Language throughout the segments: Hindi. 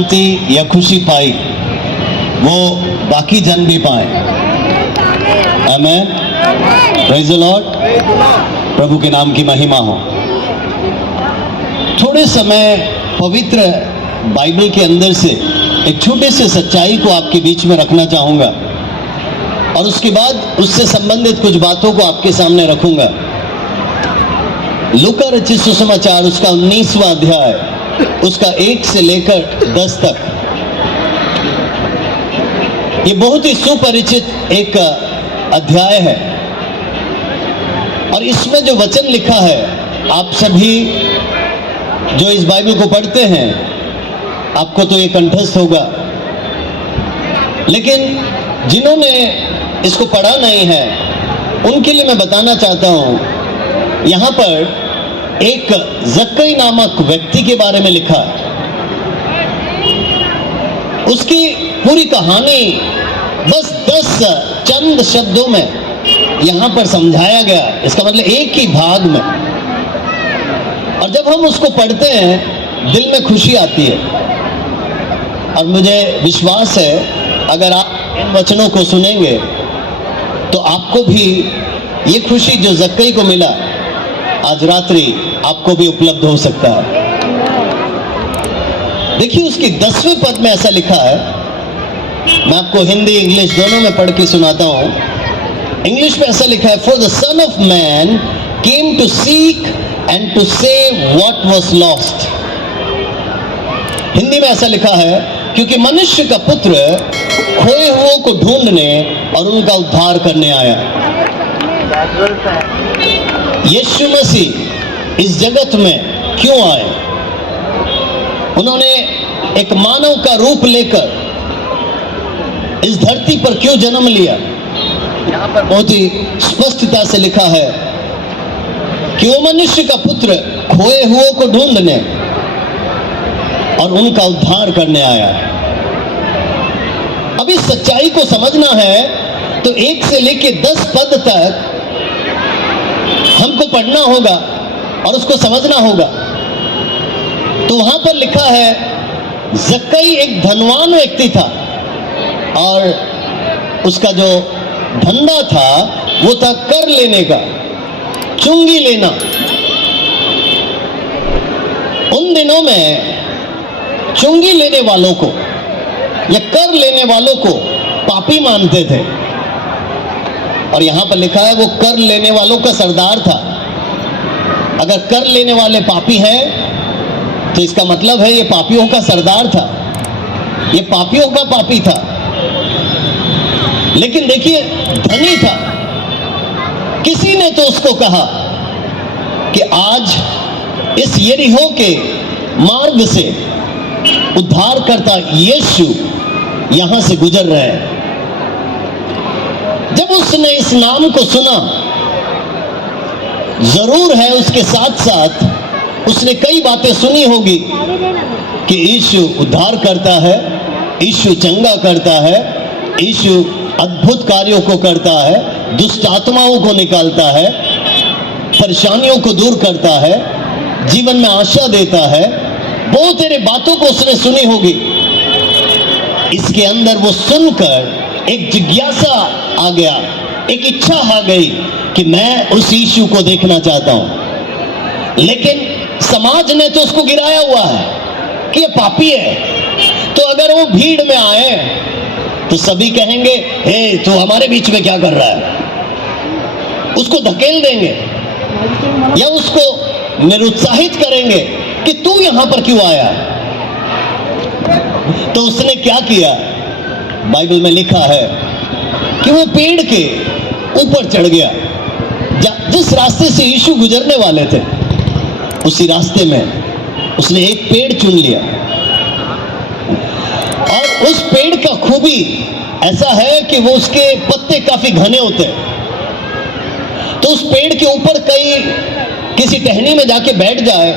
शांति या खुशी पाई वो बाकी जन भी पाए। आमेन, प्रेज़ द लॉर्ड। प्रभु के नाम की महिमा हो। थोड़े समय पवित्र बाइबल के अंदर से एक छोटे से सच्चाई को आपके बीच में रखना चाहूंगा और उसके बाद उससे संबंधित कुछ बातों को आपके सामने रखूंगा। लूका रचित सुसमाचार उसका 19वां अध्याय उसका 1 से लेकर 10 तक, ये बहुत ही सुपरिचित एक अध्याय है और इसमें जो वचन लिखा है, आप सभी जो इस बाइबल को पढ़ते हैं आपको तो ये कंठस्थ होगा, लेकिन जिन्होंने इसको पढ़ा नहीं है उनके लिए मैं बताना चाहता हूं। यहां पर एक जक्कई नामक व्यक्ति के बारे में लिखा है। उसकी पूरी कहानी बस 10 चंद शब्दों में यहां पर समझाया गया, इसका मतलब एक ही भाग में। और जब हम उसको पढ़ते हैं दिल में खुशी आती है और मुझे विश्वास है अगर आप इन वचनों को सुनेंगे तो आपको भी ये खुशी जो जक्कई को मिला आज रात्रि आपको भी उपलब्ध हो सकता है। देखिए उसकी 10वें पद में ऐसा लिखा है, मैं आपको हिंदी इंग्लिश दोनों में पढ़ के सुनाता हूं। इंग्लिश में ऐसा लिखा है, for the son of man came to seek and to save what was lost. Hindi में ऐसा लिखा है, क्योंकि मनुष्य का पुत्र खोए हुओं को ढूंढने और उनका उद्धार करने आया। यीशु मसीह इस जगत में क्यों आए? उन्होंने एक मानव का रूप लेकर इस धरती पर क्यों जन्म लिया? यहां पर बहुत ही स्पष्टता से लिखा है कि वो मनुष्य का पुत्र खोए हुओं को ढूंढने और उनका उद्धार करने आया। अब इस सच्चाई को समझना है तो 1 से लेकर 10 पद तक हमको पढ़ना होगा और उसको समझना होगा। तो वहां पर लिखा है, जक्कई एक धनवान व्यक्ति था और उसका जो धंधा था वो था कर लेने का, चुंगी लेना। उन दिनों में चुंगी लेने वालों को या कर लेने वालों को पापी मानते थे और यहां पर लिखा है वो कर लेने वालों का सरदार था। अगर कर लेने वाले पापी हैं तो इसका मतलब है ये पापियों का सरदार था, ये पापियों का पापी था। लेकिन देखिए धनी था। किसी ने तो उसको कहा कि आज इस यरीहो के मार्ग से उद्धारकर्ता यीशु यहां से गुजर रहे हैं। जब उसने इस नाम को सुना, जरूर है उसके साथ साथ उसने कई बातें सुनी होगी कि यीशु उद्धार करता है, यीशु चंगा करता है, यीशु अद्भुत कार्यों को करता है, दुष्ट आत्माओं को निकालता है, परेशानियों को दूर करता है, जीवन में आशा देता है। बहुत तेरे बातों को उसने सुनी होगी। इसके अंदर वो सुनकर एक जिज्ञासा आ गया, एक इच्छा आ गई कि मैं उस यीशु को देखना चाहता हूं। लेकिन समाज ने तो उसको गिराया हुआ है कि ये पापी है। तो अगर वो भीड़ में आए तो सभी कहेंगे, हे तू हमारे बीच में क्या कर रहा है? उसको धकेल देंगे या उसको निरुत्साहित करेंगे कि तू यहां पर क्यों आया? तो उसने क्या किया? बाइबल में लिखा है कि वो पेड़ के ऊपर चढ़ गया। जिस रास्ते से यीशु गुजरने वाले थे उसी रास्ते में उसने एक पेड़ चुन लिया और उस पेड़ का खूबी ऐसा है कि वो उसके पत्ते काफी घने होते हैं। तो उस पेड़ के ऊपर किसी टहनी में जाके बैठ जाए,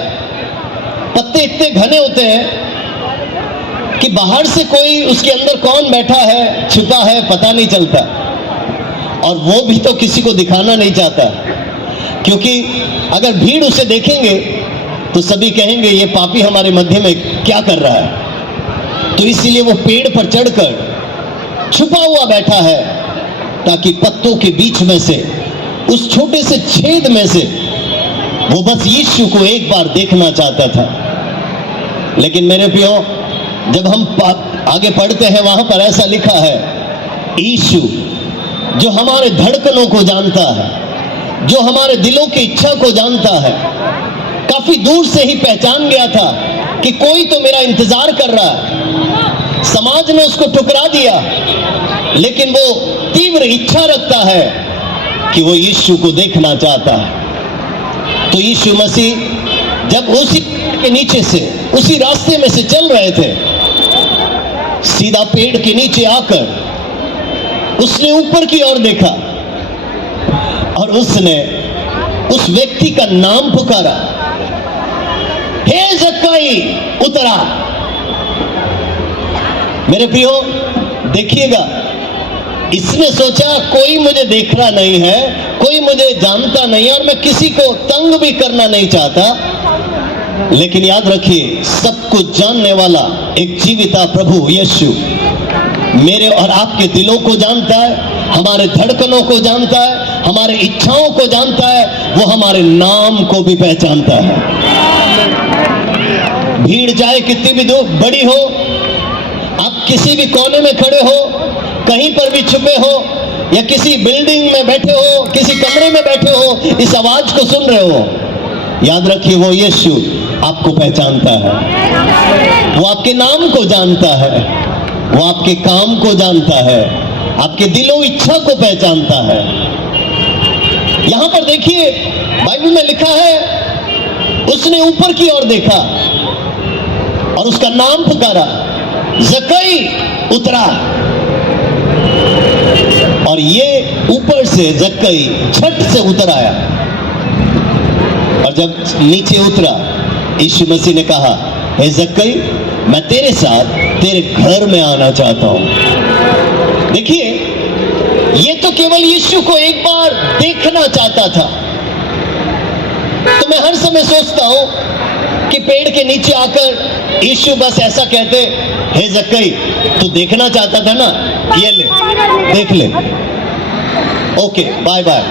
पत्ते इतने घने होते हैं कि बाहर से कोई उसके अंदर कौन बैठा है, छिपा है, पता नहीं चलता। और वो भी तो किसी को दिखाना नहीं चाहता, क्योंकि अगर भीड़ उसे देखेंगे तो सभी कहेंगे ये पापी हमारे मध्य में क्या कर रहा है। तो इसीलिए वो पेड़ पर चढ़कर छुपा हुआ बैठा है, ताकि पत्तों के बीच में से, उस छोटे से छेद में से वो बस यीशु को एक बार देखना चाहता था। लेकिन मेरे प्रियो, जब हम आगे पढ़ते हैं, वहां पर ऐसा लिखा है, यीशु जो हमारे धड़कनों को जानता है, जो हमारे दिलों की इच्छा को जानता है, काफी दूर से ही पहचान गया था कि कोई तो मेरा इंतजार कर रहा है। समाज ने उसको ठुकरा दिया, लेकिन वो तीव्र इच्छा रखता है कि वो यीशु को देखना चाहता है। तो यीशु मसीह जब उसी के नीचे से, उसी रास्ते में से चल रहे थे, सीधा पेड़ के नीचे आकर उसने ऊपर की ओर देखा और उसने उस व्यक्ति का नाम पुकारा, हे जक्कई उतरा। मेरे प्रियो, देखिएगा, इसने सोचा कोई मुझे देख रहा नहीं है, कोई मुझे जानता नहीं है और मैं किसी को तंग भी करना नहीं चाहता। लेकिन याद रखिए, सब कुछ जानने वाला एक जीविता प्रभु यीशु मेरे और आपके दिलों को जानता है, हमारे धड़कनों को जानता है, हमारे इच्छाओं को जानता है, वो हमारे नाम को भी पहचानता है। भीड़ चाहे कितनी भी बड़ी हो, आप किसी भी कोने में खड़े हो, कहीं पर भी छुपे हो, या किसी बिल्डिंग में बैठे हो, किसी कमरे में बैठे हो, इस आवाज को सुन रहे हो, याद रखिए वो यीशु आपको पहचानता है। वो आपके नाम को जानता है, वो आपके काम को जानता है, आपके दिलों इच्छा को पहचानता है। यहां पर देखिए, बाइबल में लिखा है, उसने ऊपर की ओर देखा और उसका नाम पुकारा, जक्कई उतरा। और ये ऊपर से जक्कई झट से उतर आया, और जब नीचे उतरा, यीशु मसीह ने कहा, हे जक्कई, मैं तेरे साथ तेरे घर में आना चाहता हूं। देखिए, ये तो केवल यीशु को एक बार देखना चाहता था। तो मैं हर समय सोचता हूं कि पेड़ के नीचे आकर यीशु बस ऐसा कहते, हे जक्कई, तू देखना चाहता था ना, ये ले, देख ले, ओके बाय बाय,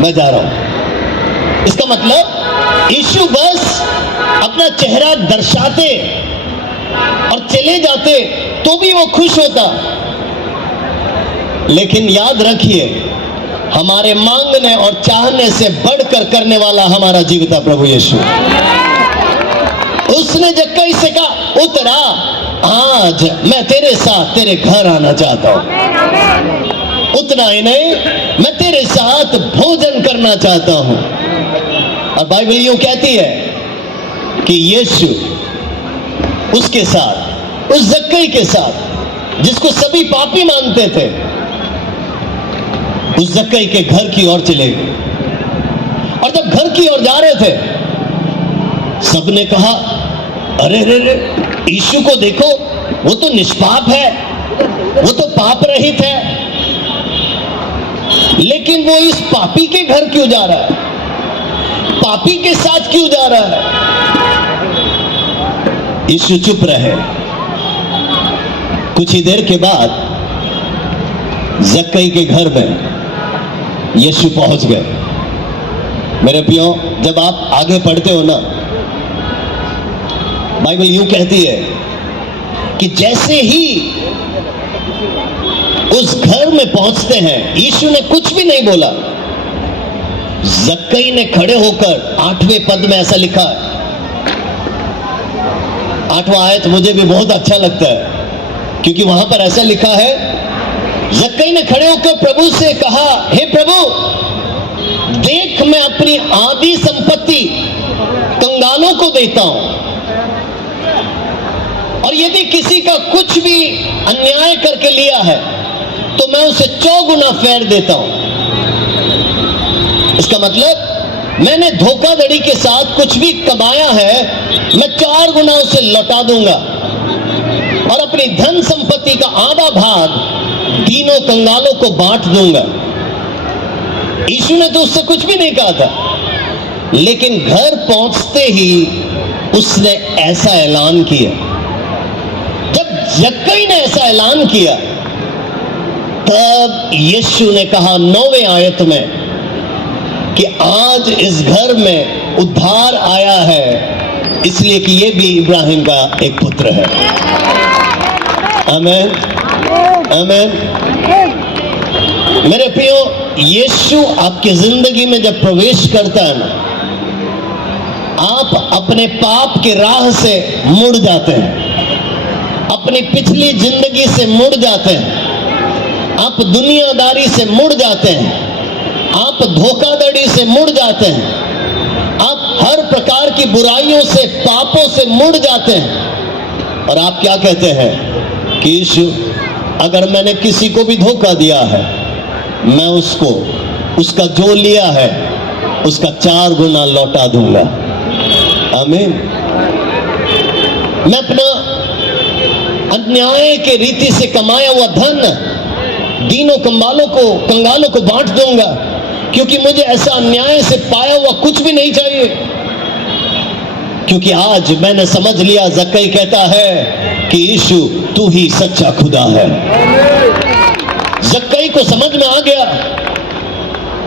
मैं जा रहा हूं। इसका मतलब यीशु बस अपना चेहरा दर्शाते और चले जाते तो भी वो खुश होता। लेकिन याद रखिए, हमारे मांगने और चाहने से बढ़कर करने वाला हमारा जीविता प्रभु यीशु। उसने जक्कई से कहा, उतरा, आज मैं तेरे साथ तेरे घर आना चाहता हूं। उतना ही नहीं, मैं तेरे साथ भोजन करना चाहता हूं। और बाइबल यूं कहती है कि यीशु उसके साथ, उस जक्कई के साथ, जिसको सभी पापी मानते थे, उस जक्कई के घर की ओर चले गए। और जब घर की ओर जा रहे थे, सबने कहा, अरे रे रे, यीशु को देखो, वो तो निष्पाप है, वो तो पाप रहित है, लेकिन वो इस पापी के घर क्यों जा रहा है, पापी के साथ क्यों जा रहा है? यीशु चुप रहे। कुछ ही देर के बाद जक्कई के घर में यीशु पहुंच गए। मेरे प्रियो, जब आप आगे पढ़ते हो ना, बाइबल यूं कहती है कि जैसे ही उस घर में पहुंचते हैं, यीशु ने कुछ भी नहीं बोला। जक्कई ने खड़े होकर, 8वें पद में ऐसा लिखा है, 8वां आयत मुझे भी बहुत अच्छा लगता है, क्योंकि वहां पर ऐसा लिखा है, जक्कई ने खड़े होकर प्रभु से कहा, हे प्रभु, देख, मैं अपनी आधी संपत्ति कंगालों को देता हूं, और यदि किसी का कुछ भी अन्याय करके लिया है तो मैं उसे 4 गुना फेर देता हूं। इसका मतलब, मैंने धोखाधड़ी के साथ कुछ भी कमाया है, मैं 4 गुना उसे लौटा दूंगा, और अपनी धन संपत्ति का आधा भाग तीनों कंगालों को बांट दूंगा। यीशु ने तो उससे कुछ भी नहीं कहा था, लेकिन घर पहुंचते ही उसने ऐसा ऐलान किया। जब जक्कई ने ऐसा ऐलान किया, तब यीशु ने कहा 9वें आयत में कि आज इस घर में उद्धार आया है, इसलिए कि ये भी इब्राहिम का एक पुत्र है। आमीन, आमीन। मेरे प्रियो, यीशु आपकी जिंदगी में जब प्रवेश करता है ना, आप अपने पाप के राह से मुड़ जाते हैं, अपनी पिछली जिंदगी से मुड़ जाते हैं, आप दुनियादारी से मुड़ जाते हैं, आप धोखाधड़ी से मुड़ जाते हैं, आप हर प्रकार की बुराइयों से, पापों से मुड़ जाते हैं। और आप क्या कहते हैं कि यीशु, अगर मैंने किसी को भी धोखा दिया है, मैं उसको उसका जो लिया है उसका 4 गुना लौटा दूंगा। आमीन। मैं अपना अन्याय के रीति से कमाया हुआ धन दीनों कंगालों को बांट दूंगा, क्योंकि मुझे ऐसा अन्याय से पाया हुआ कुछ भी नहीं चाहिए। क्योंकि आज मैंने समझ लिया, जक्कई कहता है कि यीशु तू ही सच्चा खुदा है। जक्कई को समझ में आ गया,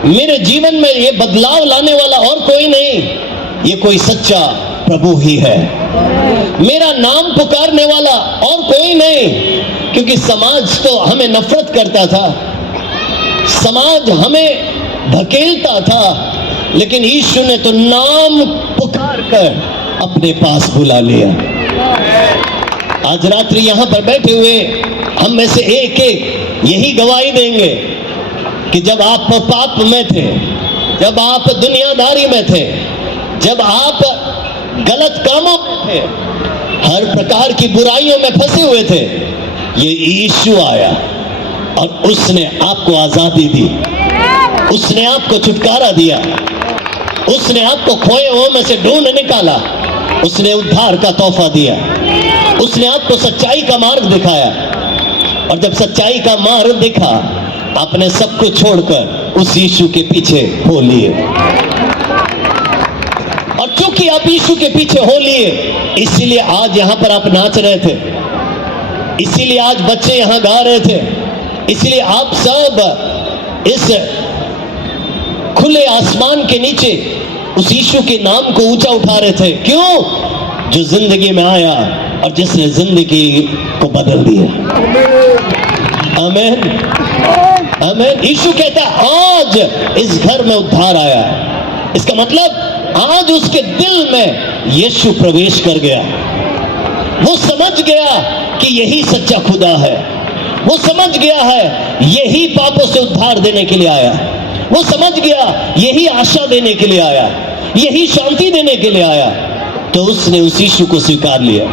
मेरे जीवन में ये बदलाव लाने वाला और कोई नहीं, ये कोई सच्चा प्रभु ही है। मेरा नाम पुकारने वाला और कोई नहीं, क्योंकि समाज तो हमें नफरत करता था, समाज हमें धकेलता था, लेकिन यीशु ने तो नाम पुकार कर अपने पास बुला लिया। आज रात्रि यहां पर बैठे हुए हम में से एक एक यही गवाही देंगे कि जब आप पाप में थे, जब आप दुनियादारी में थे, जब आप गलत कामों में थे, हर प्रकार की बुराइयों में फंसे हुए थे, ये यीशु आया और उसने आपको आजादी दी, उसने आपको छुटकारा दिया, उसने आपको खोए हुए में से ढूंढ निकाला, उसने उद्धार का तोहफा दिया, उसने आपको सच्चाई का मार्ग दिखाया। और जब सच्चाई का मार्ग दिखा, आपने सब कुछ छोड़कर उस यीशु के पीछे हो लिए। और चूंकि आप यीशु के पीछे हो लिए, इसीलिए आज यहां पर आप नाच रहे थे, इसीलिए आज बच्चे यहां गा रहे थे, इसीलिए आप सब इस खुले आसमान के नीचे उस यीशु के नाम को ऊंचा उठा रहे थे। क्यों? जो जिंदगी में आया और जिसने जिंदगी को बदल दिया। आमीन, आमीन। यीशु कहता है आज इस घर में उद्धार आया। इसका मतलब आज उसके दिल में यीशु प्रवेश कर गया। वो समझ गया कि यही सच्चा खुदा है, वो समझ गया है यही पापों से उद्धार देने के लिए आया, वो समझ गया यही आशा देने के लिए आया, यही शांति देने के लिए आया। तो उसने उस यीशु को स्वीकार लिया।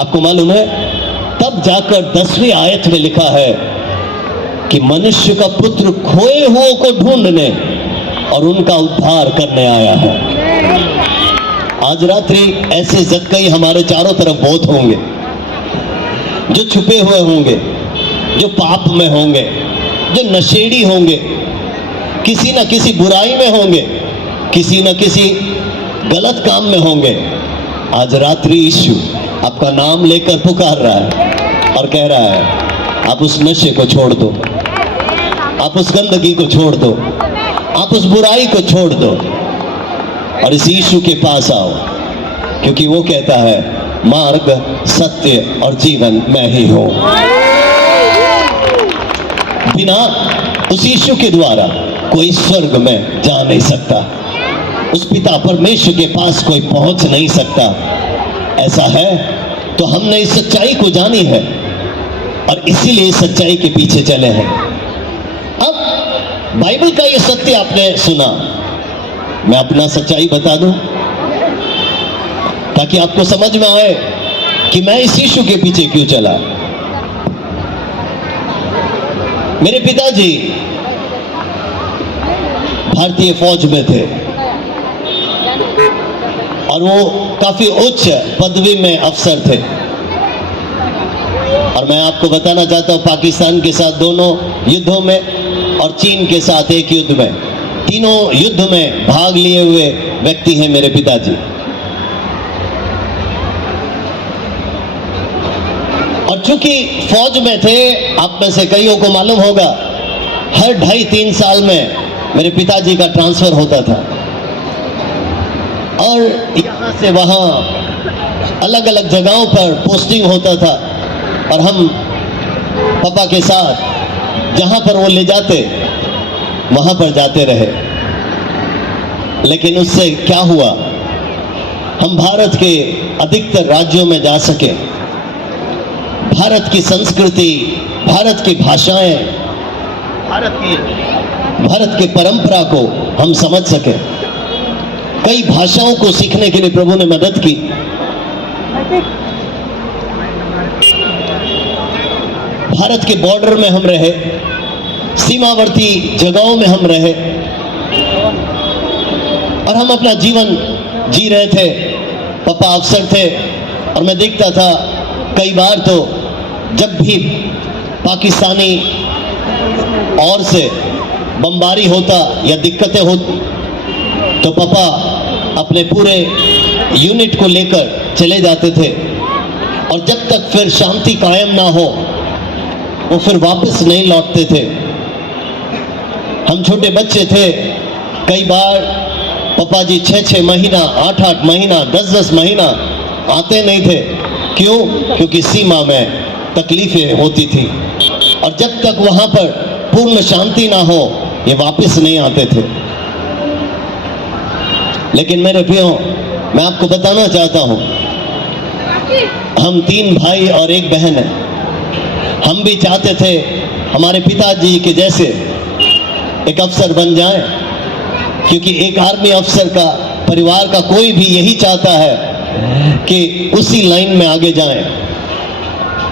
आपको मालूम है, तब जाकर 10वीं आयत में लिखा है कि मनुष्य का पुत्र खोए हुओं को ढूंढने और उनका उद्धार करने आया है। आज रात्रि ऐसे जक्कई हमारे चारों तरफ बहुत होंगे, जो छुपे हुए होंगे, जो पाप में होंगे, जो नशेड़ी होंगे, किसी न किसी बुराई में होंगे, किसी न किसी गलत काम में होंगे। आज रात्रि यीशु आपका नाम लेकर पुकार रहा है और कह रहा है आप उस नशे को छोड़ दो, आप उस गंदगी को छोड़ दो, आप उस बुराई को छोड़ दो और इस यीशु के पास आओ, क्योंकि वो कहता है मार्ग, सत्य और जीवन मैं ही हूं। बिना उस यीशु के द्वारा कोई स्वर्ग में जा नहीं सकता, उस पिता परमेश्वर के पास कोई पहुंच नहीं सकता। ऐसा है तो हमने इस सच्चाई को जानी है और इसीलिए इस सच्चाई के पीछे चले हैं। अब बाइबल का ये सत्य आपने सुना, मैं अपना सच्चाई बता दूं ताकि आपको समझ में आए कि मैं इस यीशु के पीछे क्यों चला। मेरे पिताजी भारतीय फौज में थे और वो काफी उच्च पदवी में अफसर थे। और मैं आपको बताना चाहता हूं, पाकिस्तान के साथ दोनों युद्धों में और चीन के साथ एक युद्ध में, तीनों युद्ध में भाग लिए हुए व्यक्ति हैं मेरे पिताजी। चूंकि फौज में थे, आप में से कईयों को मालूम होगा, हर 2.5-3 साल में मेरे पिताजी का ट्रांसफर होता था और यहाँ से वहाँ अलग अलग जगहों पर पोस्टिंग होता था और हम पापा के साथ जहाँ पर वो ले जाते वहाँ पर जाते रहे। लेकिन उससे क्या हुआ, हम भारत के अधिकतर राज्यों में जा सके, भारत की संस्कृति, भारत की भाषाएं, भारत की परंपरा को हम समझ सके। कई भाषाओं को सीखने के लिए प्रभु ने मदद की। भारत के बॉर्डर में हम रहे, सीमावर्ती जगहों में हम रहे और हम अपना जीवन जी रहे थे। पापा अफसर थे और मैं देखता था कई बार तो जब भी पाकिस्तानी और से बमबारी होता या दिक्कतें होती तो पापा अपने पूरे यूनिट को लेकर चले जाते थे और जब तक फिर शांति कायम ना हो वो फिर वापस नहीं लौटते थे। हम छोटे बच्चे थे, कई बार पापा जी 6-6 महीना, 8-8 महीना, 10-10 महीना आते नहीं थे। क्यों? क्योंकि सीमा में तकलीफें होती थी और जब तक वहां पर पूर्ण शांति ना हो ये वापस नहीं आते थे। लेकिन मेरे प्रियो, मैं आपको बताना चाहता हूं, हम 3 भाई और 1 बहन हैं। हम भी चाहते थे हमारे पिताजी के जैसे एक अफसर बन जाएं, क्योंकि एक आर्मी अफसर का परिवार का कोई भी यही चाहता है कि उसी लाइन में आगे जाएं।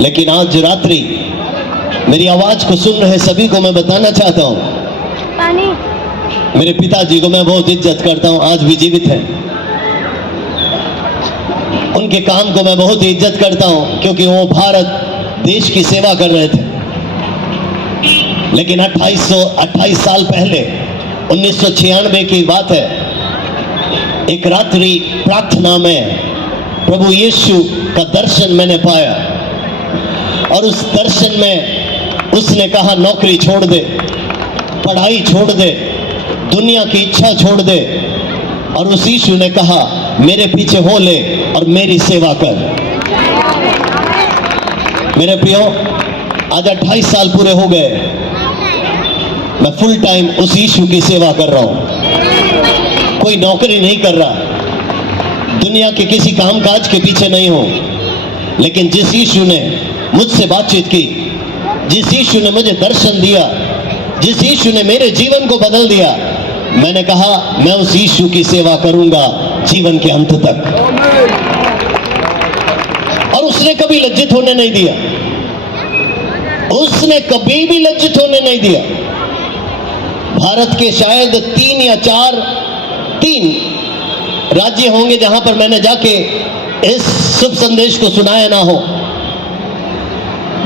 लेकिन आज रात्रि मेरी आवाज को सुन रहे सभी को मैं बताना चाहता हूं, मेरे पिताजी को मैं बहुत इज्जत करता हूं, आज भी जीवित हैं। उनके काम को मैं बहुत इज्जत करता हूं क्योंकि वो भारत देश की सेवा कर रहे थे। लेकिन 28 साल पहले 1996 की बात है, एक रात्रि प्रार्थना में प्रभु यीशु का दर्शन मैंने पाया और उस दर्शन में उसने कहा नौकरी छोड़ दे, पढ़ाई छोड़ दे, दुनिया की इच्छा छोड़ दे और उस यीशु ने कहा मेरे पीछे हो ले और मेरी सेवा कर। मेरे प्रियो, आज 28 साल पूरे हो गए, मैं फुल टाइम उस यीशु की सेवा कर रहा हूं। कोई नौकरी नहीं कर रहा, दुनिया के किसी कामकाज के पीछे नहीं हूं, लेकिन जिस यीशु ने मुझसे बातचीत की, जिस यीशु ने मुझे दर्शन दिया, जिस यीशु ने मेरे जीवन को बदल दिया, मैंने कहा मैं उस यीशु की सेवा करूंगा जीवन के अंत तक। और उसने कभी लज्जित होने नहीं दिया, उसने कभी भी लज्जित होने नहीं दिया। भारत के शायद 3 या 4 राज्य होंगे जहां पर मैंने जाके इस शुभ संदेश को सुनाया ना हो।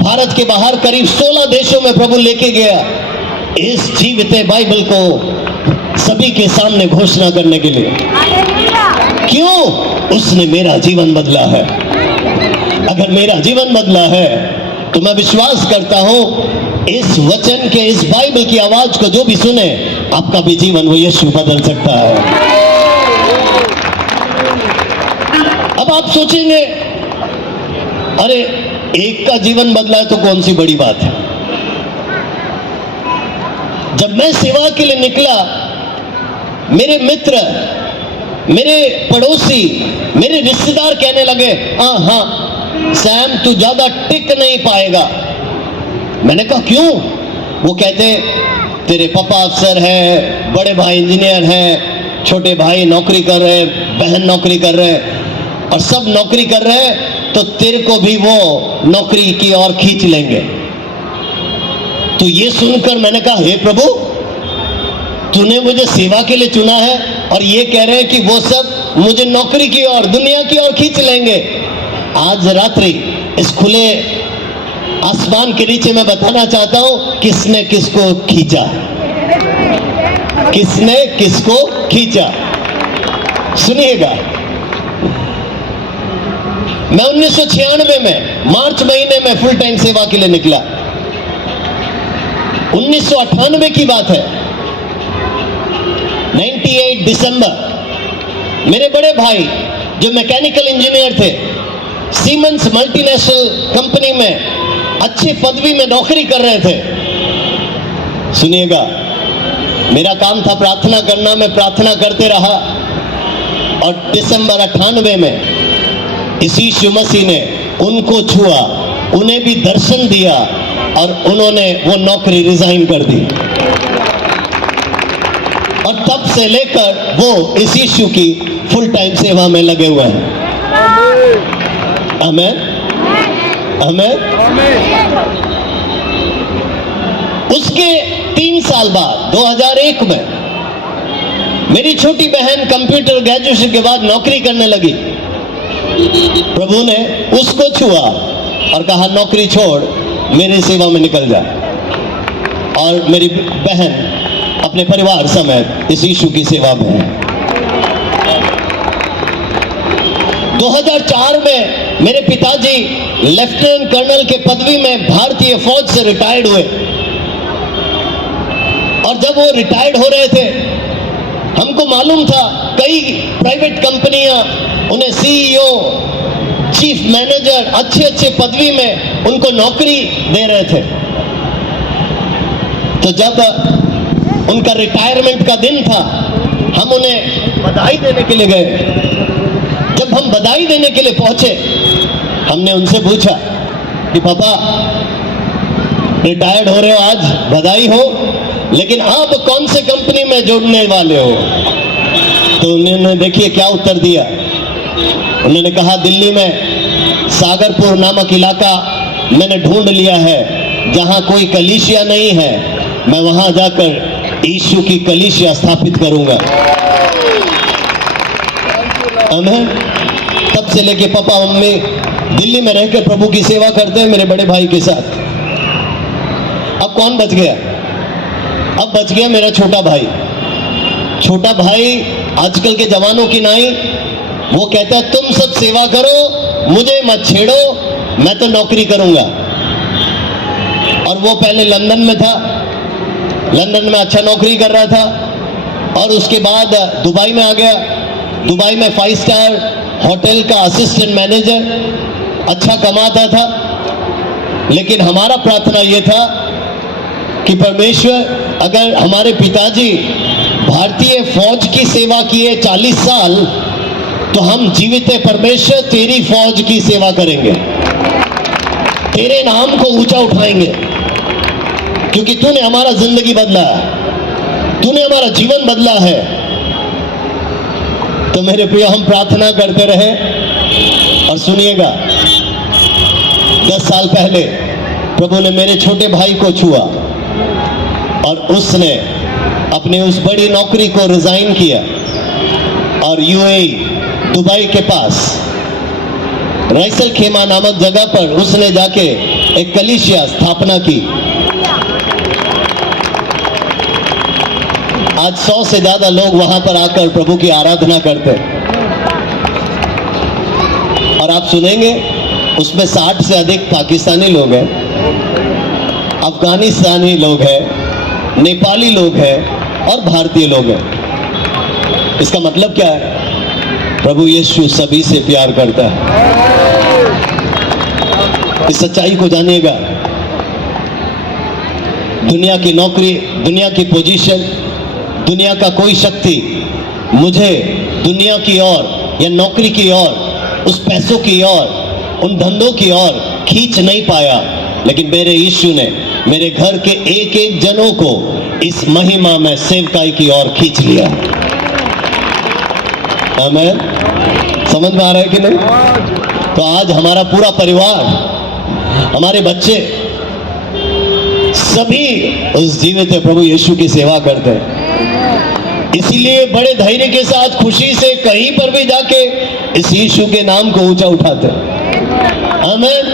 भारत के बाहर करीब 16 देशों में प्रभु लेके गया इस जीवित बाइबल को सभी के सामने घोषणा करने के लिए। क्यों? उसने मेरा जीवन बदला है। अगर मेरा जीवन बदला है तो मैं विश्वास करता हूं इस वचन के, इस बाइबल की आवाज को जो भी सुने, आपका भी जीवन वो यीशु बदल सकता है। अब आप सोचेंगे अरे एक का जीवन बदला है तो कौन सी बड़ी बात है। जब मैं सेवा के लिए निकला, मेरे मित्र, मेरे पड़ोसी, मेरे रिश्तेदार कहने लगे हाँ सैम तू ज्यादा टिक नहीं पाएगा। मैंने कहा क्यों? वो कहते तेरे पापा अफसर है, बड़े भाई इंजीनियर हैं, छोटे भाई नौकरी कर रहे, बहन नौकरी कर रहे और सब नौकरी कर रहे, तो तेरे को भी वो नौकरी की ओर खींच लेंगे। तो ये सुनकर मैंने कहा हे प्रभु, तूने मुझे सेवा के लिए चुना है और ये कह रहे हैं कि वो सब मुझे नौकरी की ओर, दुनिया की ओर खींच लेंगे। आज रात्रि इस खुले आसमान के नीचे मैं बताना चाहता हूं किसने किसको खींचा, किसने किसको खींचा। सुनिएगा, मैं 1996 में मार्च महीने में फुल टाइम सेवा के लिए निकला। 1998 की बात है, 98 दिसंबर, मेरे बड़े भाई जो मैकेनिकल इंजीनियर थे, सीमेंस मल्टीनेशनल कंपनी में अच्छी पदवी में नौकरी कर रहे थे। सुनिएगा, मेरा काम था प्रार्थना करना, मैं प्रार्थना करते रहा और दिसंबर 98 में इसी यीशु मसीह ने उनको छुआ, उन्हें भी दर्शन दिया और उन्होंने वो नौकरी रिजाइन कर दी। और तब से लेकर वो इस यीशु की फुल टाइम सेवा में लगे हुए हैं। आमीन, आमीन। उसके 3 साल बाद 2001 में मेरी छोटी बहन कंप्यूटर ग्रेजुएशन के बाद नौकरी करने लगी। प्रभु ने उसको छुआ और कहा नौकरी छोड़, मेरी सेवा में निकल जा। और मेरी बहन अपने परिवार समेत इस यीशु की सेवा में है। 2004 में मेरे पिताजी लेफ्टिनेंट कर्नल के पदवी में भारतीय फौज से रिटायर्ड हुए। और जब वो रिटायर्ड हो रहे थे, हमको मालूम था कई प्राइवेट कंपनियां उन्हें सीईओ, चीफ मैनेजर, अच्छे अच्छे पदवी में उनको नौकरी दे रहे थे। तो जब उनका रिटायरमेंट का दिन था, हम उन्हें बधाई देने के लिए गए। जब हम बधाई देने के लिए पहुंचे, हमने उनसे पूछा कि पापा रिटायर्ड हो रहे हो, आज बधाई हो, लेकिन आप कौन से कंपनी में जुड़ने वाले हो? तो उन्होंने देखिए क्या उत्तर दिया। उन्होंने कहा दिल्ली में सागरपुर नामक इलाका मैंने ढूंढ लिया है, जहां कोई कलीसिया नहीं है, मैं वहां जाकर यीशु की कलीसिया स्थापित करूंगा। आमीन। तब से लेके पापा मम्मी दिल्ली में रहकर प्रभु की सेवा करते हैं मेरे बड़े भाई के साथ। अब कौन बच गया? अब बच गया मेरा छोटा भाई। छोटा भाई आजकल के जवानों की नाई, वो कहता है तुम सब सेवा करो, मुझे मत छेड़ो, मैं तो नौकरी करूंगा। और वो पहले लंदन में था, लंदन में अच्छा नौकरी कर रहा था और उसके बाद दुबई में आ गया। दुबई में 5 स्टार होटल का असिस्टेंट मैनेजर, अच्छा कमाता था। लेकिन हमारा प्रार्थना ये था कि परमेश्वर, अगर हमारे पिताजी भारतीय फौज की सेवा किए 40 साल, तो हम जीवित परमेश्वर तेरी फौज की सेवा करेंगे, तेरे नाम को ऊंचा उठाएंगे, क्योंकि तूने हमारा जिंदगी बदला, तूने हमारा जीवन बदला है। तो मेरे प्रिय, हम प्रार्थना करते रहे। और सुनिएगा, 10 साल पहले प्रभु ने मेरे छोटे भाई को छुआ और उसने अपने उस बड़ी नौकरी को रिजाइन किया और यूएई दुबई के पास रैसल खेमा नामक जगह पर उसने जाके एक कलीसिया स्थापना की। आज 100 से ज्यादा लोग वहां पर आकर प्रभु की आराधना करते हैं। और आप सुनेंगे उसमें 60 से अधिक पाकिस्तानी लोग हैं, अफगानिस्तानी लोग हैं, नेपाली लोग हैं और भारतीय लोग हैं। इसका मतलब क्या है? प्रभु यीशु सभी से प्यार करता है। इस सच्चाई को जानिएगा। दुनिया की नौकरी, दुनिया की पोजीशन, दुनिया का कोई शक्ति मुझे दुनिया की ओर या नौकरी की ओर, उस पैसों की ओर, उन धंधों की ओर खींच नहीं पाया। लेकिन मेरे यीशु ने मेरे घर के एक एक जनों को इस महिमा में सेवकाई की ओर खींच लिया। आमीन। समझ में आ रहा है कि नहीं? तो आज हमारा पूरा परिवार, हमारे बच्चे सभी उस जीवित प्रभु यीशु की सेवा करते हैं। इसीलिए बड़े धैर्य के साथ, खुशी से कहीं पर भी जाके इस यीशु के नाम को ऊंचा उठाते हैं। आमीन।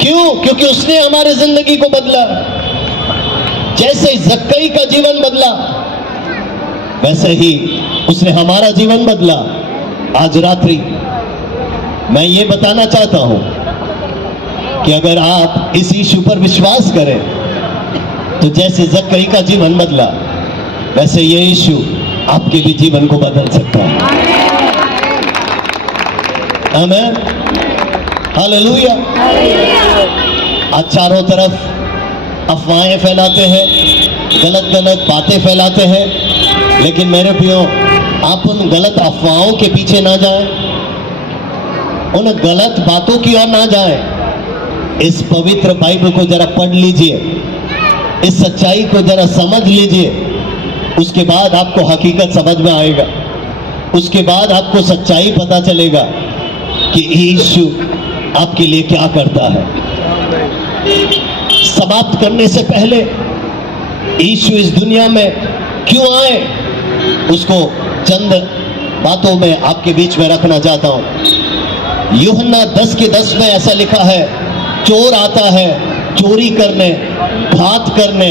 क्यों? क्योंकि उसने हमारे जिंदगी को बदला। जैसे जक्कई का जीवन बदला, वैसे ही उसने हमारा जीवन बदला। आज रात्रि मैं ये बताना चाहता हूं कि अगर आप इस यीशु पर विश्वास करें तो जैसे जक्कई का जीवन बदला, वैसे ये यीशु आपके भी जीवन को बदल सकता है। आमीन, हालेलुया। आज चारों तरफ अफवाहें फैलाते हैं, गलत गलत बातें फैलाते हैं, लेकिन मेरे प्रियो, आप उन गलत अफवाहों के पीछे ना जाएं, उन गलत बातों की ओर ना जाएं। इस पवित्र बाइबल को जरा पढ़ लीजिए, इस सच्चाई को जरा समझ लीजिए, उसके बाद आपको हकीकत समझ में आएगा। उसके बाद आपको सच्चाई पता चलेगा कि यीशु आपके लिए क्या करता है। समाप्त करने से पहले यीशु इस दुनिया में क्यों आए, उसको चंद बातों में आपके बीच में रखना चाहता हूं। यूहन्ना 10:10 में ऐसा लिखा है, चोर आता है चोरी करने, घात करने,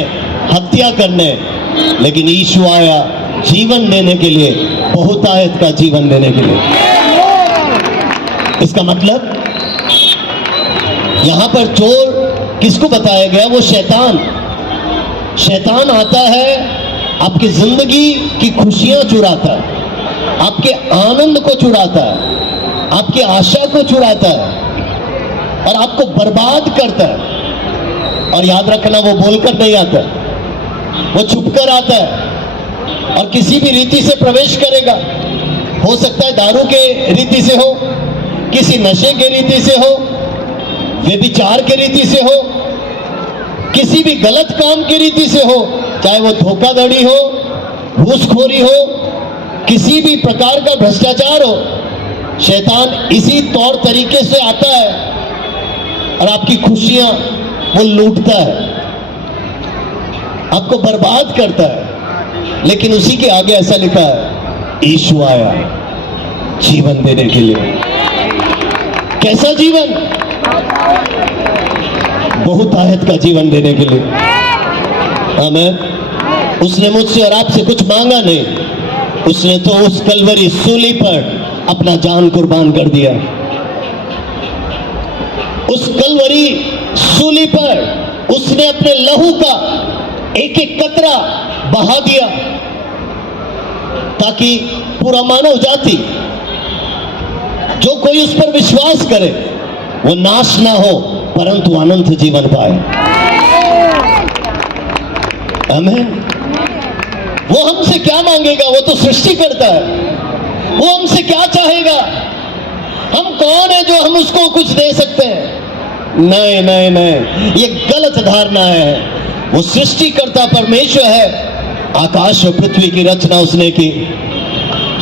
हत्या करने, लेकिन यीशु आया जीवन देने के लिए, बहुतायत का जीवन देने के लिए। इसका मतलब यहां पर चोर किसको बताया गया? वो शैतान। शैतान आता है, आपकी जिंदगी की खुशियां चुराता है, आपके आनंद को चुराता है, आपकी आशा को चुराता है और आपको बर्बाद करता है। और याद रखना, वो बोलकर नहीं आता, वो छुपकर आता है और किसी भी रीति से प्रवेश करेगा। हो सकता है दारू के रीति से हो, किसी नशे के रीति से हो, व्यभिचार के रीति से हो, किसी भी गलत काम की रीति से हो, चाहे वो धोखाधड़ी हो, घूसखोरी हो, किसी भी प्रकार का भ्रष्टाचार हो। शैतान इसी तौर तरीके से आता है और आपकी खुशियां वो लूटता है, आपको बर्बाद करता है। लेकिन उसी के आगे ऐसा लिखा है, यीशु आया जीवन देने के लिए। कैसा जीवन? बहुतायत का जीवन देने के लिए। आमीन। उसने मुझसे और आपसे कुछ मांगा नहीं, उसने तो उस कलवरी सूली पर अपना जान कुर्बान कर दिया। उस कलवरी सूली पर उसने अपने लहू का एक एक कतरा बहा दिया, ताकि पूरा मानव जाति, जो कोई उस पर विश्वास करे, वो नाश ना हो परंतु अनंत जीवन पाए। आमीन। वो हमसे क्या मांगेगा? वो तो सृष्टि करता है। वो हमसे क्या चाहेगा? हम कौन है जो हम उसको कुछ दे सकते हैं? नहीं नहीं नहीं, ये गलत धारणा है। वो सृष्टिकर्ता परमेश्वर है। आकाश और पृथ्वी की रचना उसने की,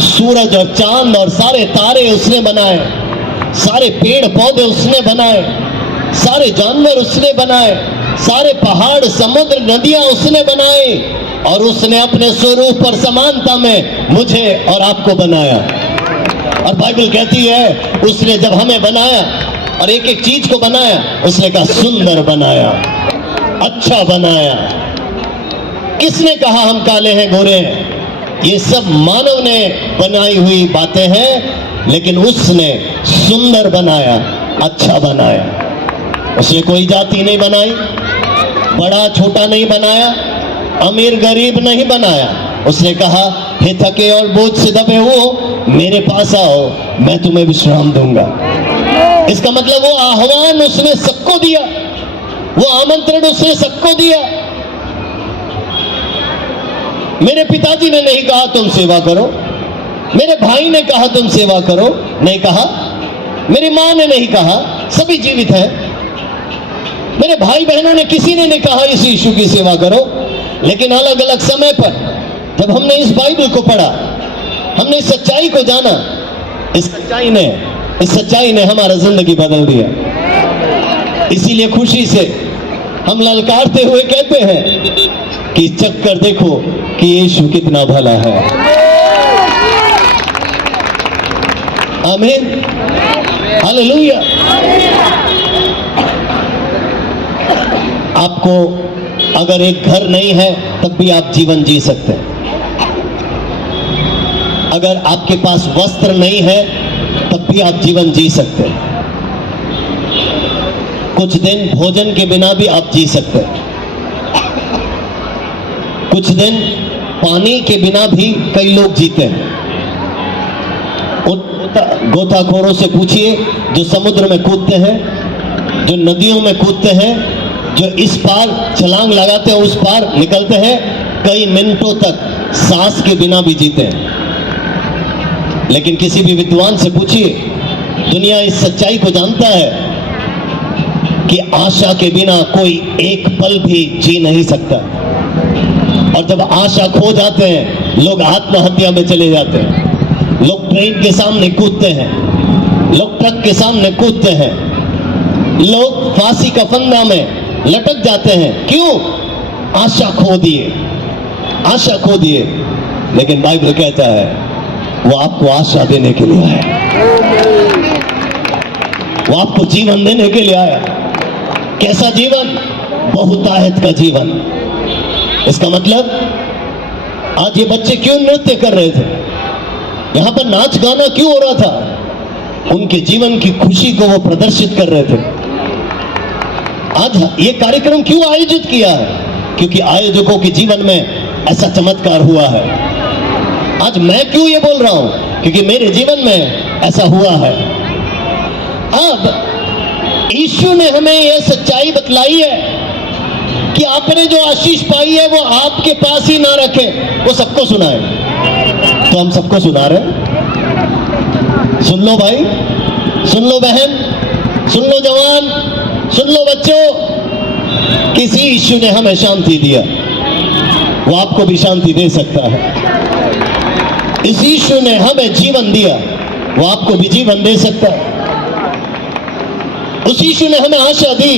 सूरज और चांद और सारे तारे उसने बनाए, सारे पेड़ पौधे उसने बनाए, सारे जानवर उसने बनाए, सारे पहाड़, समुद्र, नदियां उसने बनाए, और उसने अपने स्वरूप और समानता में मुझे और आपको बनाया। और बाइबल कहती है, उसने जब हमें बनाया और एक एक चीज को बनाया, उसने कहा सुंदर बनाया, अच्छा बनाया। किसने कहा हम काले हैं, गोरे हैं? ये सब मानव ने बनाई हुई बातें हैं, लेकिन उसने सुंदर बनाया, अच्छा बनाया। उसने कोई जाति नहीं बनाई, बड़ा छोटा नहीं बनाया, अमीर गरीब नहीं बनाया। उसने कहा, हे थके और बोझ से दबे हो, मेरे पास आओ, मैं तुम्हें विश्राम दूंगा। इसका मतलब वो आह्वान उसने सबको दिया, वो आमंत्रण उसने सबको दिया। मेरे पिताजी ने नहीं कहा तुम सेवा करो, मेरे भाई ने कहा तुम सेवा करो, नहीं कहा। मेरी मां ने नहीं कहा, सभी जीवित हैं। मेरे भाई बहनों ने, किसी ने नहीं कहा इस यीशु की सेवा करो। लेकिन अलग अलग समय पर जब हमने इस बाइबल को पढ़ा, हमने इस सच्चाई को जाना, इस सच्चाई ने हमारा जिंदगी बदल दिया। इसीलिए खुशी से हम ललकारते हुए कहते हैं कि चक्कर देखो कि यीशु कितना भला है। आमीन, हालेलुया। आपको अगर एक घर नहीं है तब भी आप जीवन जी सकते हैं। अगर आपके पास वस्त्र नहीं है तब भी आप जीवन जी सकते हैं। कुछ दिन भोजन के बिना भी आप जी सकते हैं। कुछ दिन पानी के बिना भी कई लोग जीते हैं। गोताखोरों से पूछिए जो समुद्र में कूदते हैं, जो नदियों में कूदते हैं, जो इस पार छलांग लगाते हैं उस पार निकलते हैं, कई मिनटों तक सांस के बिना भी जीते हैं। लेकिन किसी भी विद्वान से पूछिए, दुनिया इस सच्चाई को जानता है कि आशा के बिना कोई एक पल भी जी नहीं सकता। और जब आशा खो जाते हैं, लोग आत्महत्या में चले जाते हैं, लोग ट्रेन के सामने कूदते हैं, लोग ट्रक के सामने कूदते हैं, लोग फांसी का फंदा में लटक जाते हैं। क्यों? आशा खो दिए, आशा खो दिए। लेकिन बाइबल कहता है वो आपको आशा देने के लिए आया, वो आपको जीवन देने के लिए आया। कैसा जीवन? बहुतायत का जीवन। इसका मतलब आज ये बच्चे क्यों नृत्य कर रहे थे, यहां पर नाच गाना क्यों हो रहा था? उनके जीवन की खुशी को वो प्रदर्शित कर रहे थे। आज ये कार्यक्रम क्यों आयोजित किया है? क्योंकि आयोजकों के जीवन में ऐसा चमत्कार हुआ है। आज मैं क्यों ये बोल रहा हूं? क्योंकि मेरे जीवन में ऐसा हुआ है। अब यीशु ने हमें यह सच्चाई बतलाई है कि आपने जो आशीष पाई है वो आपके पास ही ना रखे, वो सबको सुनाए। तो हम सबको सुना रहे हैं। सुन लो भाई, सुन लो बहन, सुन लो जवान, सुन लो बच्चों। किसी यीशु ने हमें शांति दिया, वो आपको भी शांति दे सकता है। इस यीशु ने हमें जीवन दिया, वो आपको भी जीवन दे सकता है। उस यीशु ने हमें आशा दी,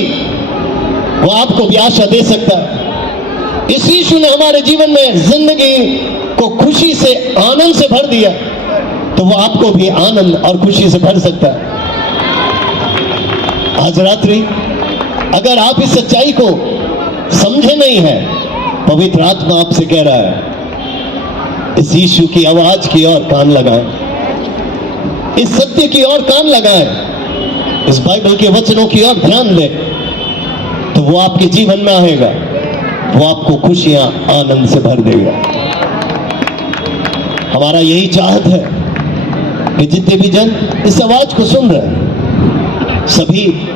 वो आपको भी आशा दे सकता है। इस यीशु ने हमारे जीवन में जिंदगी को खुशी से, आनंद से भर दिया, तो वो आपको भी आनंद और खुशी से भर सकता है। आज रात्रि अगर आप इस सच्चाई को समझे नहीं है, पवित्र आत्मा आपसे कह रहा है, इस यीशु की आवाज की ओर कान लगाएं, इस सत्य की ओर कान लगाएं, इस बाइबल के वचनों की ओर ध्यान दें, तो वो आपके जीवन में आएगा, वो आपको खुशियां, आनंद से भर देगा। हमारा यही चाहत है कि जितने भी जन इस आवाज को सुन रहे हैं, सभी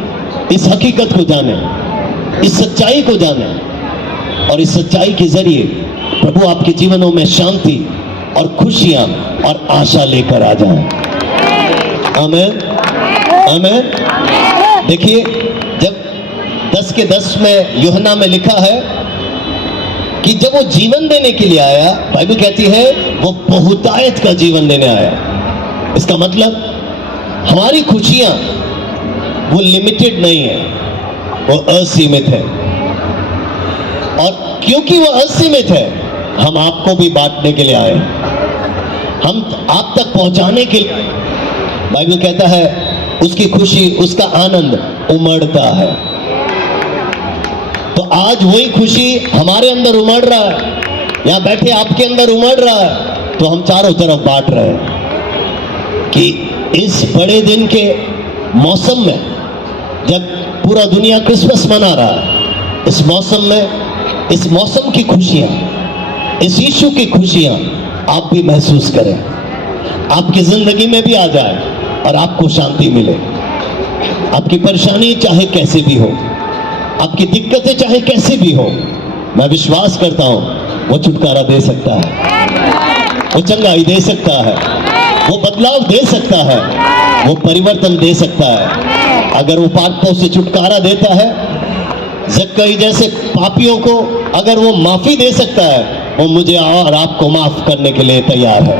इस हकीकत को जाने, इस सच्चाई को जाने, और इस सच्चाई के जरिए प्रभु आपके जीवनों में शांति और खुशियां और आशा लेकर आ जाए। आमीन, आमीन। देखिए, जब 10 के 10 में यूहन्ना में लिखा है कि जब वो जीवन देने के लिए आया, बाइबल कहती है वो बहुतायत का जीवन देने आया। इसका मतलब हमारी खुशियां वो लिमिटेड नहीं है, वो असीमित है। और क्योंकि वो असीमित है, हम आपको भी बांटने के लिए आए, हम आप तक पहुंचाने के लिए। बाइबल कहता है उसकी खुशी, उसका आनंद उमड़ता है। तो आज वही खुशी हमारे अंदर उमड़ रहा है, यहां बैठे आपके अंदर उमड़ रहा है, तो हम चारों तरफ बांट रहे हैं कि इस बड़े दिन के मौसम में, जब पूरा दुनिया क्रिसमस मना रहा है, इस मौसम में, इस मौसम की खुशियां, इस यीशु की खुशियां आप भी महसूस करें, आपकी जिंदगी में भी आ जाए और आपको शांति मिले। आपकी परेशानी चाहे कैसे भी हो, आपकी दिक्कतें चाहे कैसे भी हो, मैं विश्वास करता हूं वो छुटकारा दे सकता है, वो चंगाई दे सकता है, वो बदलाव दे सकता है, वो परिवर्तन दे सकता है। अगर वो पापों से छुटकारा देता है, जक्कई जैसे पापियों को अगर वो माफी दे सकता है, वो मुझे और आपको माफ करने के लिए तैयार है,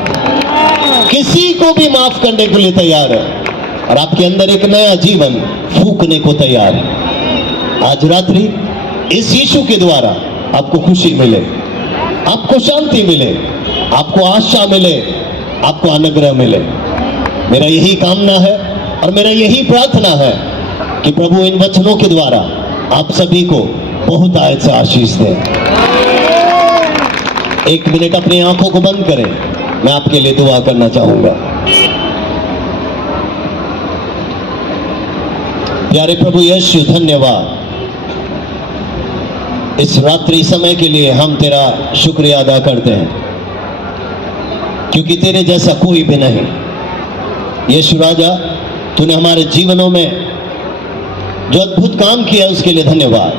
किसी को भी माफ करने के लिए तैयार है, और आपके अंदर एक नया जीवन फूंकने को तैयार है। आज रात्रि इस यीशु के द्वारा आपको खुशी मिले, आपको शांति मिले, आपको आशा मिले, आपको अनुग्रह मिले। मेरा यही कामना है और मेरा यही प्रार्थना है कि प्रभु इन वचनों के द्वारा आप सभी को बहुत आयत से आशीष दे। एक मिनट अपनी आंखों को बंद करें, मैं आपके लिए दुआ करना चाहूंगा। प्यारे प्रभु यीशु, धन्यवाद इस रात्रि समय के लिए। हम तेरा शुक्रिया अदा करते हैं क्योंकि तेरे जैसा कोई भी नहीं। यीशु राजा, तूने हमारे जीवनों में जो अद्भुत काम किया उसके लिए धन्यवाद।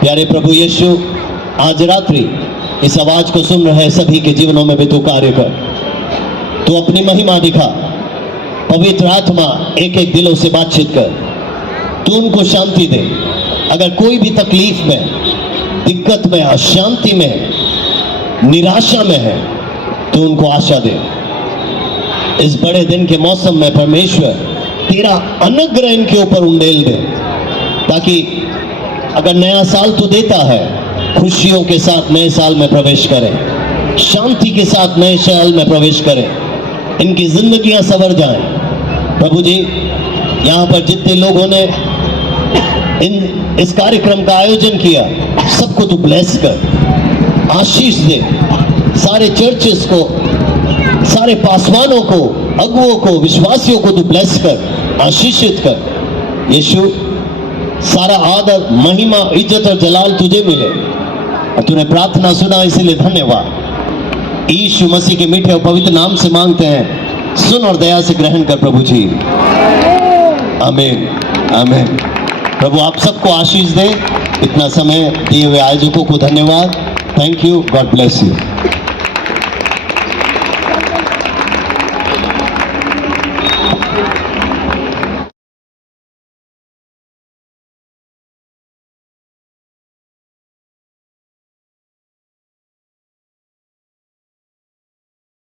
प्यारे प्रभु यीशु, आज रात्रि इस आवाज को सुन रहे सभी के जीवनों में भी तू कार्य कर। तू अपनी महिमा दिखा। पवित्र आत्मा एक एक दिलों से बातचीत कर। तू उनको शांति दे। अगर कोई भी तकलीफ में, दिक्कत में, अशांति में, निराशा में है तो उनको आशा दे। इस बड़े दिन के मौसम में परमेश्वर तेरा अनुग्रह इनके ऊपर उंडेल दे, ताकि अगर नया साल तू देता है, खुशियों के साथ नए साल में प्रवेश करें, शांति के साथ नए साल में प्रवेश करें, इनकी जिंदगियां संवर जाएं। प्रभु जी, यहां पर जितने लोगों ने इस कार्यक्रम का आयोजन किया, सबको तू ब्लेस कर, आशीष दे। सारे चर्चेस को, सारे पासवानों को, अगुओं को, विश्वासियों को तू ब्लेस कर, आशीषित कर। यीशु, सारा आदर, महिमा, इज्जत और जलाल तुझे मिले। और तूने प्रार्थना सुना, इसीलिए धन्यवाद। यीशु मसीह के मीठे और पवित्र नाम से मांगते हैं, सुन और दया से ग्रहण कर प्रभु जी। आमीन, आमीन। प्रभु आप सबको आशीष दे। इतना समय दिए हुए आयोजकों को धन्यवाद। Thank you. God bless you.